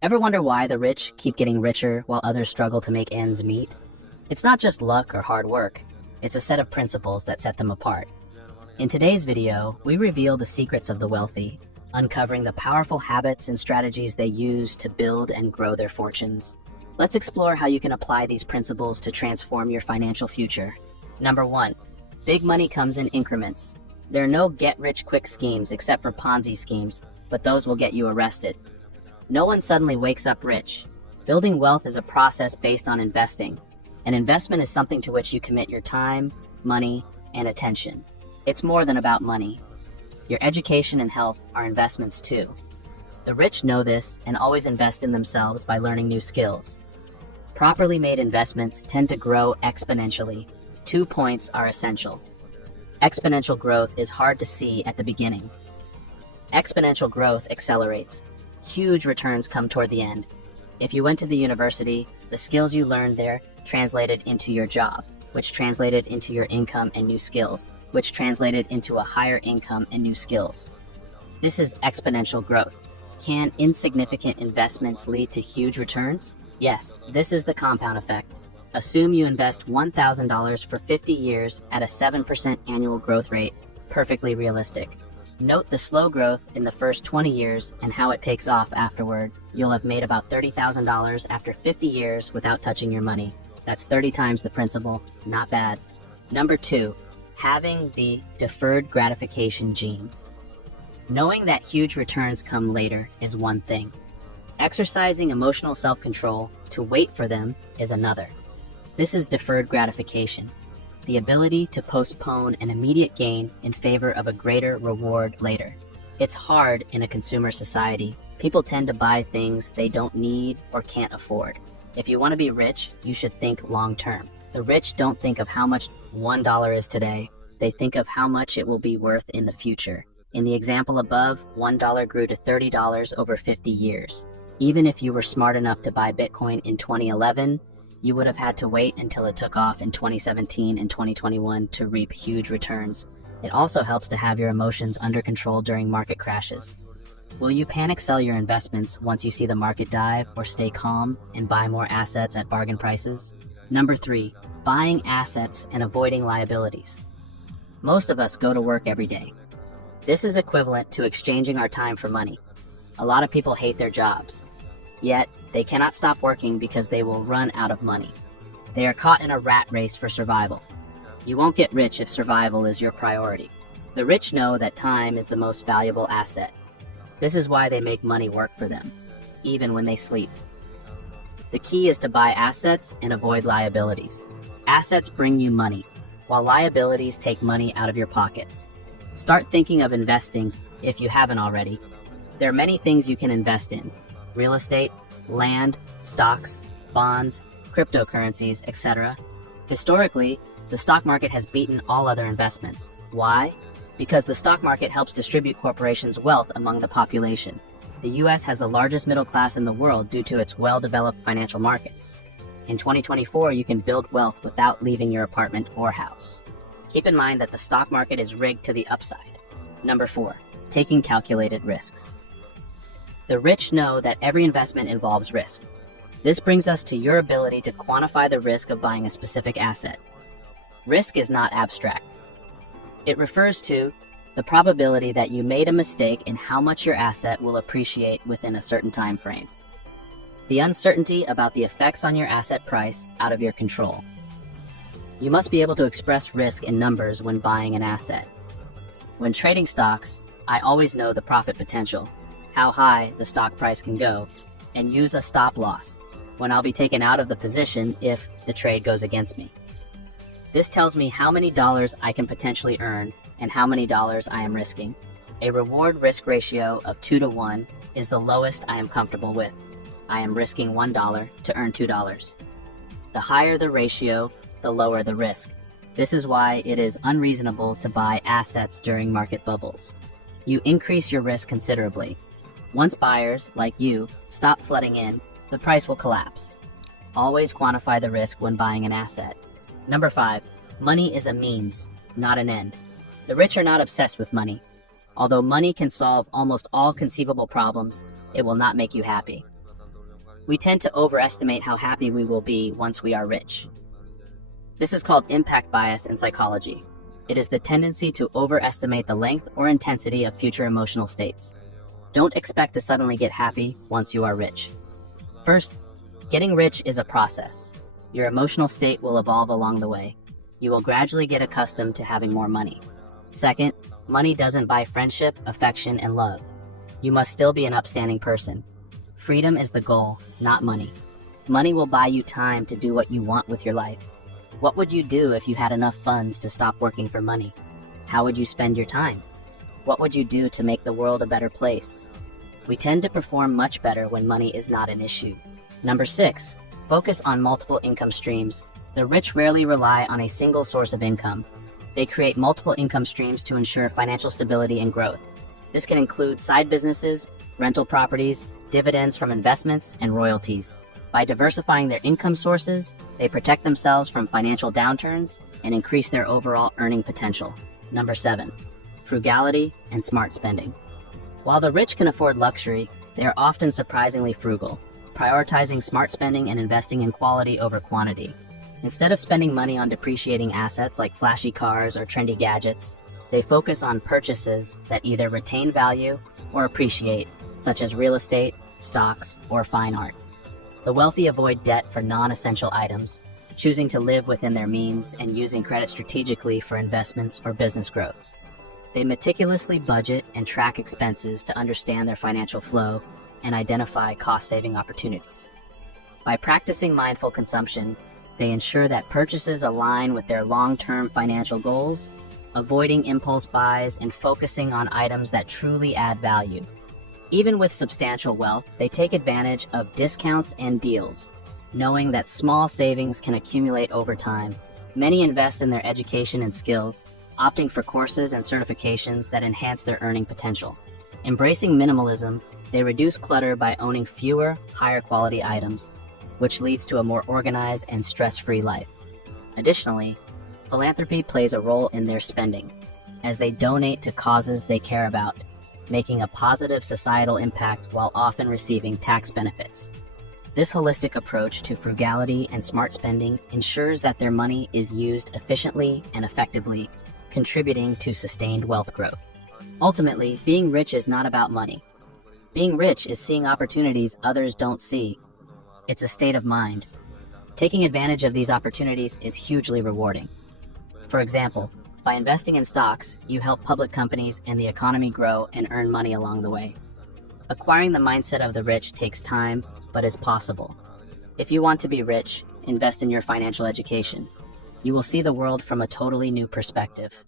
Ever wonder why the rich keep getting richer while others struggle to make ends meet? It's not just luck or hard work, it's a set of principles that set them apart. In today's video, we reveal the secrets of the wealthy, uncovering the powerful habits and strategies they use to build and grow their fortunes. Let's explore how you can apply these principles to transform your financial future. Number 1. Big money comes in increments. There are no get-rich-quick schemes except for Ponzi schemes, but those will get you arrested. No one suddenly wakes up rich. Building wealth is a process based on investing. An investment is something to which you commit your time, money, and attention. It's more than about money. Your education and health are investments too. The rich know this and always invest in themselves by learning new skills. Properly made investments tend to grow exponentially. 2 points are essential. Exponential growth is hard to see at the beginning. Exponential growth accelerates. Huge returns come toward the end. If you went to the university, the skills you learned there translated into your job, which translated into your income and new skills, which translated into a higher income and new skills. This is exponential growth. Can insignificant investments lead to huge returns? Yes, this is the compound effect. Assume you invest $1,000 for 50 years at a 7% annual growth rate, perfectly realistic. Note the slow growth in the first 20 years and how it takes off afterward. You'll have made about $30,000 after 50 years without touching your money. That's 30 times the principal. Not bad. Number 2, having the deferred gratification gene. Knowing that huge returns come later is one thing. Exercising emotional self-control to wait for them is another. This is deferred gratification, the ability to postpone an immediate gain in favor of a greater reward later. It's hard in a consumer society. People tend to buy things they don't need or can't afford. If you want to be rich, you should think long-term. The rich don't think of how much $1 is today. They think of how much it will be worth in the future. In the example above, $1 grew to $30 over 50 years. Even if you were smart enough to buy Bitcoin in 2011, you would have had to wait until it took off in 2017 and 2021 to reap huge returns. It also helps to have your emotions under control during market crashes. Will you panic sell your investments once you see the market dive, or stay calm and buy more assets at bargain prices? Number 3, buying assets and avoiding liabilities. Most of us go to work every day. This is equivalent to exchanging our time for money. A lot of people hate their jobs. Yet, they cannot stop working because they will run out of money. They are caught in a rat race for survival. You won't get rich if survival is your priority. The rich know that time is the most valuable asset. This is why they make money work for them, even when they sleep. The key is to buy assets and avoid liabilities. Assets bring you money, while liabilities take money out of your pockets. Start thinking of investing if you haven't already. There are many things you can invest in: real estate, land, stocks, bonds, cryptocurrencies, etc. Historically, the stock market has beaten all other investments. Why? Because the stock market helps distribute corporations' wealth among the population. The US has the largest middle class in the world due to its well-developed financial markets. In 2024, you can build wealth without leaving your apartment or house. Keep in mind that the stock market is rigged to the upside. Number 4, taking calculated risks. The rich know that every investment involves risk. This brings us to your ability to quantify the risk of buying a specific asset. Risk is not abstract. It refers to the probability that you made a mistake in how much your asset will appreciate within a certain time frame. The uncertainty about the effects on your asset price out of your control. You must be able to express risk in numbers when buying an asset. When trading stocks, I always know the profit potential, how high the stock price can go, and use a stop loss when I'll be taken out of the position if the trade goes against me. This tells me how many dollars I can potentially earn and how many dollars I am risking. A reward-risk ratio of 2 to 1 is the lowest I am comfortable with. I am risking $1 to earn $2. The higher the ratio, the lower the risk. This is why it is unreasonable to buy assets during market bubbles. You increase your risk considerably. Once buyers, like you, stop flooding in, the price will collapse. Always quantify the risk when buying an asset. Number 5, money is a means, not an end. The rich are not obsessed with money. Although money can solve almost all conceivable problems, it will not make you happy. We tend to overestimate how happy we will be once we are rich. This is called impact bias in psychology. It is the tendency to overestimate the length or intensity of future emotional states. Don't expect to suddenly get happy once you are rich. First, getting rich is a process. Your emotional state will evolve along the way. You will gradually get accustomed to having more money. Second, money doesn't buy friendship, affection, and love. You must still be an upstanding person. Freedom is the goal, not money. Money will buy you time to do what you want with your life. What would you do if you had enough funds to stop working for money? How would you spend your time? What would you do to make the world a better place? We tend to perform much better when money is not an issue. Number 6, focus on multiple income streams. The rich rarely rely on a single source of income. They create multiple income streams to ensure financial stability and growth. This can include side businesses, rental properties, dividends from investments, and royalties. By diversifying their income sources, they protect themselves from financial downturns and increase their overall earning potential. Number 7, frugality and smart spending. While the rich can afford luxury, they are often surprisingly frugal, prioritizing smart spending and investing in quality over quantity. Instead of spending money on depreciating assets like flashy cars or trendy gadgets, they focus on purchases that either retain value or appreciate, such as real estate, stocks, or fine art. The wealthy avoid debt for non-essential items, choosing to live within their means and using credit strategically for investments or business growth. They meticulously budget and track expenses to understand their financial flow and identify cost-saving opportunities. By practicing mindful consumption, they ensure that purchases align with their long-term financial goals, avoiding impulse buys and focusing on items that truly add value. Even with substantial wealth, they take advantage of discounts and deals, knowing that small savings can accumulate over time. Many invest in their education and skills, opting for courses and certifications that enhance their earning potential. Embracing minimalism, they reduce clutter by owning fewer, higher quality items, which leads to a more organized and stress-free life. Additionally, philanthropy plays a role in their spending, as they donate to causes they care about, making a positive societal impact while often receiving tax benefits. This holistic approach to frugality and smart spending ensures that their money is used efficiently and effectively, contributing to sustained wealth growth. Ultimately, being rich is not about money. Being rich is seeing opportunities others don't see. It's a state of mind. Taking advantage of these opportunities is hugely rewarding. For example, by investing in stocks, you help public companies and the economy grow and earn money along the way. Acquiring the mindset of the rich takes time, but is possible. If you want to be rich, invest in your financial education. You will see the world from a totally new perspective.